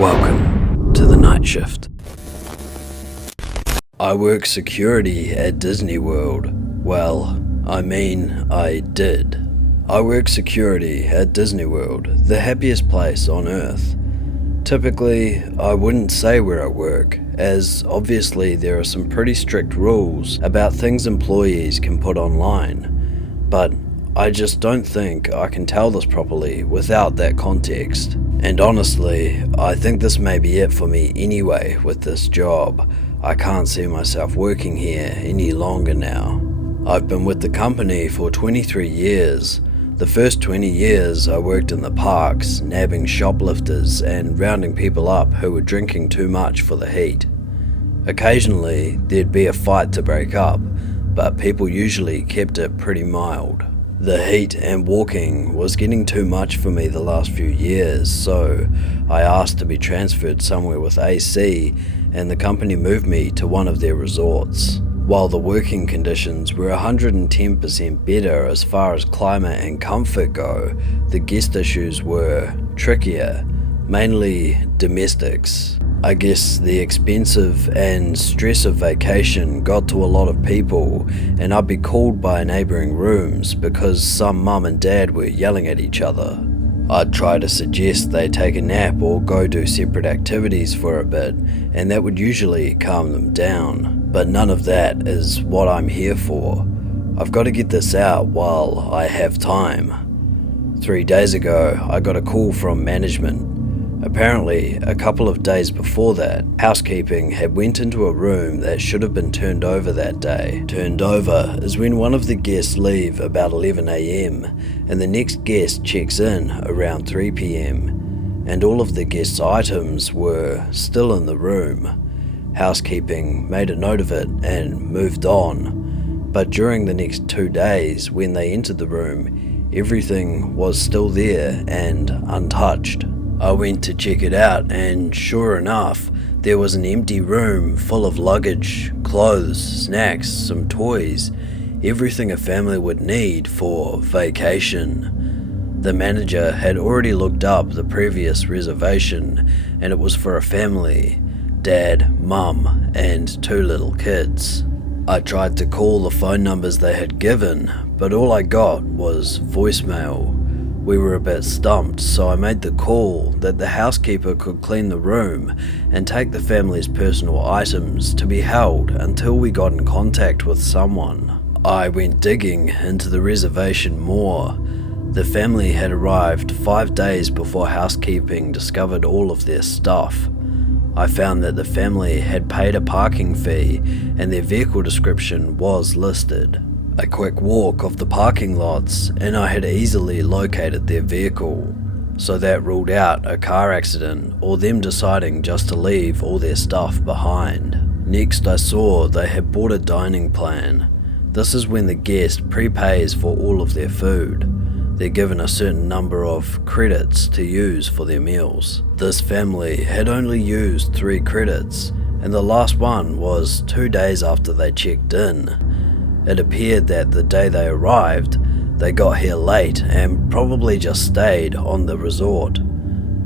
Welcome to the night shift. I work security at Disney World. I did. I work security at Disney World, the happiest place on earth. Typically, I wouldn't say where I work, as obviously there are some pretty strict rules about things employees can put online, but I just don't think I can tell this properly without that context. And honestly, I think this may be it for me anyway with this job. I can't see myself working here any longer now. I've been with the company for 23 years. The first 20 years I worked in the parks, nabbing shoplifters and rounding people up who were drinking too much for the heat. Occasionally, there'd be a fight to break up, but people usually kept it pretty mild. The heat and walking was getting too much for me the last few years, so I asked to be transferred somewhere with AC, and the company moved me to one of their resorts. While the working conditions were 110% better as far as climate and comfort go, the guest issues were trickier, mainly domestics. I guess the expensive and stress of vacation got to a lot of people, and I'd be called by neighbouring rooms because some mum and dad were yelling at each other. I'd try to suggest they take a nap or go do separate activities for a bit, and that would usually calm them down. But none of that is what I'm here for. I've got to get this out while I have time. 3 days ago, I got a call from management. Apparently, a couple of days before that, housekeeping had went into a room that should have been turned over that day. Turned over is when one of the guests leave about 11 AM and the next guest checks in around 3 PM, and all of the guests' items were still in the room. Housekeeping made a note of it and moved on, but during the next 2 days when they entered the room, everything was still there and untouched. I went to check it out, and sure enough, there was an empty room full of luggage, clothes, snacks, some toys, everything a family would need for vacation. The manager had already looked up the previous reservation, and it was for a family, dad, mum, and 2 little kids. I tried to call the phone numbers they had given, but all I got was voicemail. We were a bit stumped, so I made the call that the housekeeper could clean the room and take the family's personal items to be held until we got in contact with someone. I went digging into the reservation more. The family had arrived 5 days before housekeeping discovered all of their stuff. I found that the family had paid a parking fee and their vehicle description was listed. A quick walk of the parking lots and I had easily located their vehicle, so that ruled out a car accident or them deciding just to leave all their stuff behind. Next I saw they had bought a dining plan. This is when the guest prepays for all of their food. They're given a certain number of credits to use for their meals. This family had only used 3 credits, and the last one was 2 days after they checked in. It appeared that the day they arrived, they got here late and probably just stayed on the resort.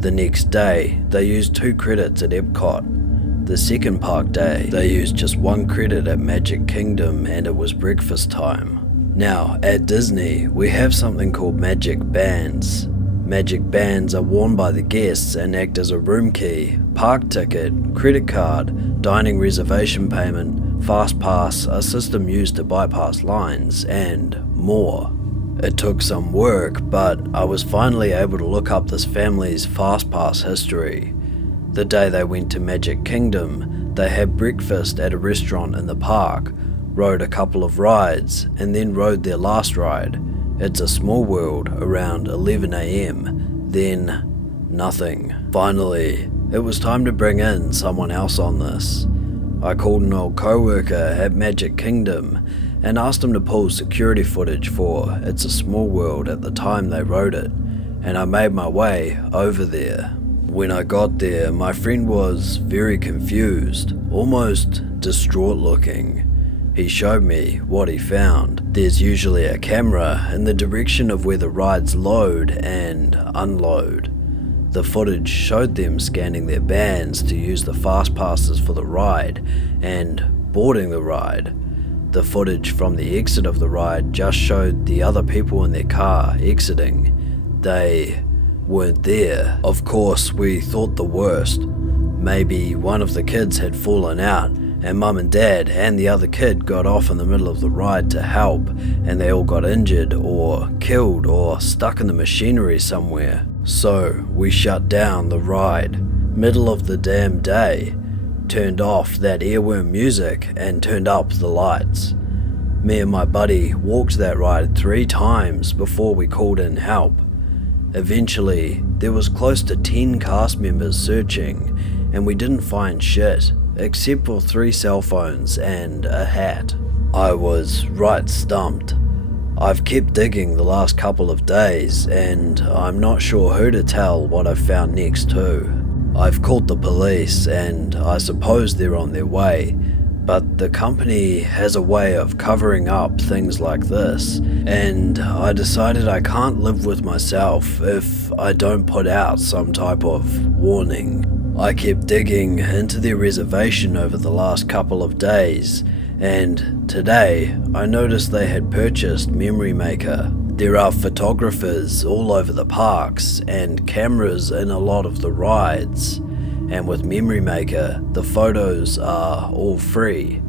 The next day, they used 2 credits at Epcot. The second park day, they used just 1 credit at Magic Kingdom and it was breakfast time. Now, at Disney, we have something called magic bands. Magic bands are worn by the guests and act as a room key, park ticket, credit card, dining reservation payment, fast pass, a system used to bypass lines, and more. It took some work, but I was finally able to look up this family's fast pass history. The day they went to Magic Kingdom, they had breakfast at a restaurant in the park, rode a couple of rides, and then rode their last ride, It's a Small World, around 11 AM, then nothing. Finally, it was time to bring in someone else on this. I called an old co-worker at Magic Kingdom and asked him to pull security footage for It's a Small World at the time they wrote it, and I made my way over there. When I got there, my friend was very confused, almost distraught looking. He showed me what he found. There's usually a camera in the direction of where the rides load and unload. The footage showed them scanning their bands to use the fast passes for the ride and boarding the ride. The footage from the exit of the ride just showed the other people in their car exiting. They weren't there. Of course, we thought the worst. Maybe one of the kids had fallen out, and Mum and Dad and the other kid got off in the middle of the ride to help, and they all got injured or killed or stuck in the machinery somewhere. So we shut down the ride, middle of the damn day, turned off that earworm music and turned up the lights. Me and my buddy walked that ride 3 times before we called in help. Eventually, there was close to 10 cast members searching, and we didn't find shit, except for 3 cell phones and a hat. I was right stumped. I've kept digging the last couple of days, and I'm not sure who to tell what I've found next too. I've called the police, and I suppose they're on their way, but the company has a way of covering up things like this, and I decided I can't live with myself if I don't put out some type of warning. I kept digging into their reservation over the last couple of days, and today I noticed they had purchased Memory Maker. There are photographers all over the parks and cameras in a lot of the rides, and with Memory Maker the photos are all free.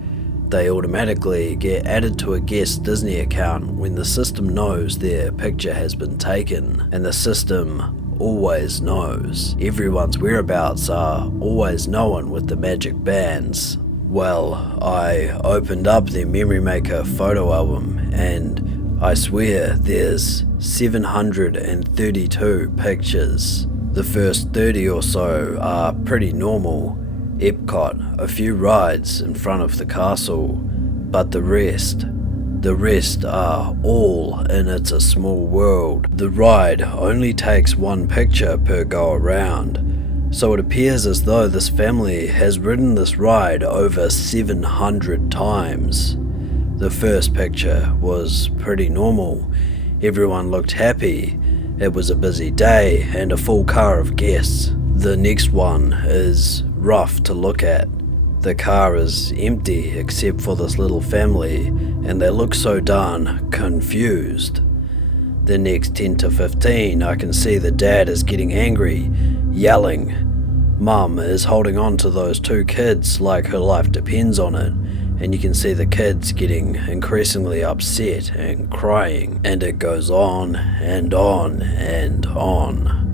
They automatically get added to a guest Disney account when the system knows their picture has been taken, and the system always knows. Everyone's whereabouts are always known with the magic bands. Well, I opened up their Memory Maker photo album, and I swear there's 732 pictures. The first 30 or so are pretty normal. Epcot, a few rides in front of the castle, but the rest are all in It's a Small World. The ride only takes 1 picture per go around, so it appears as though this family has ridden this ride over 700 times. The first picture was pretty normal. Everyone looked happy. It was a busy day and a full car of guests. The next one is rough to look at. The car is empty except for this little family, and they look so darn confused. The next 10 to 15, I can see the dad is getting angry, yelling. Mum is holding on to those 2 kids like her life depends on it, and you can see the kids getting increasingly upset and crying, and it goes on and on and on.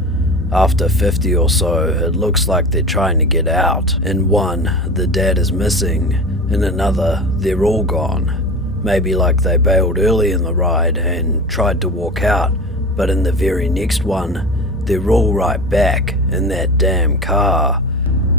After 50 or so, it looks like they're trying to get out. In one, the dad is missing. In another, they're all gone. Maybe like they bailed early in the ride and tried to walk out, but in the very next one, they're all right back in that damn car.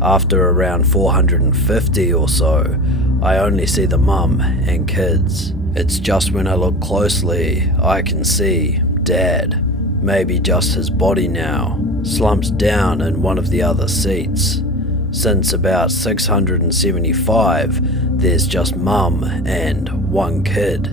After around 450 or so, I only see the mum and kids. It's just when I look closely, I can see Dad, maybe just his body now, slumped down in one of the other seats. Since about 675, there's just Mum and 1 kid,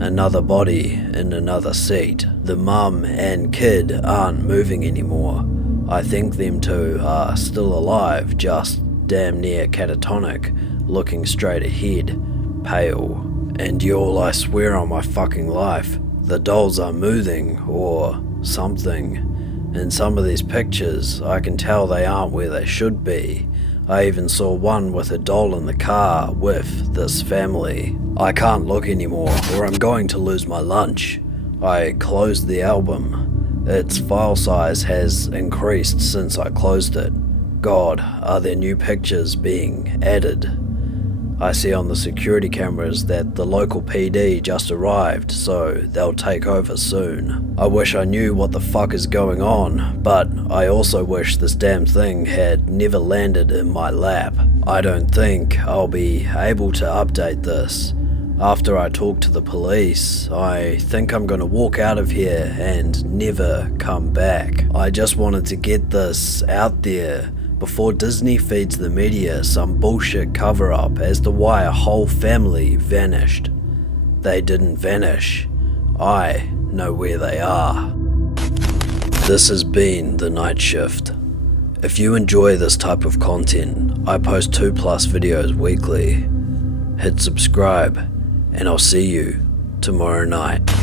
another body in another seat. The mum and kid aren't moving anymore. I think them 2 are still alive, just damn near catatonic, looking straight ahead, pale. And y'all, I swear on my fucking life, the dolls are moving or something. In some of these pictures, I can tell they aren't where they should be. I even saw one with a doll in the car with this family. I can't look anymore or I'm going to lose my lunch. I closed the album. Its file size has increased since I closed it. God, are there new pictures being added? I see on the security cameras that the local PD just arrived, so they'll take over soon. I wish I knew what the fuck is going on, but I also wish this damn thing had never landed in my lap. I don't think I'll be able to update this. After I talk to the police, I think I'm gonna walk out of here and never come back. I just wanted to get this out there before Disney feeds the media some bullshit cover-up as to why a whole family vanished. They didn't vanish. I know where they are. This has been The Night Shift. If you enjoy this type of content, I post 2+ videos weekly. Hit subscribe, and I'll see you tomorrow night.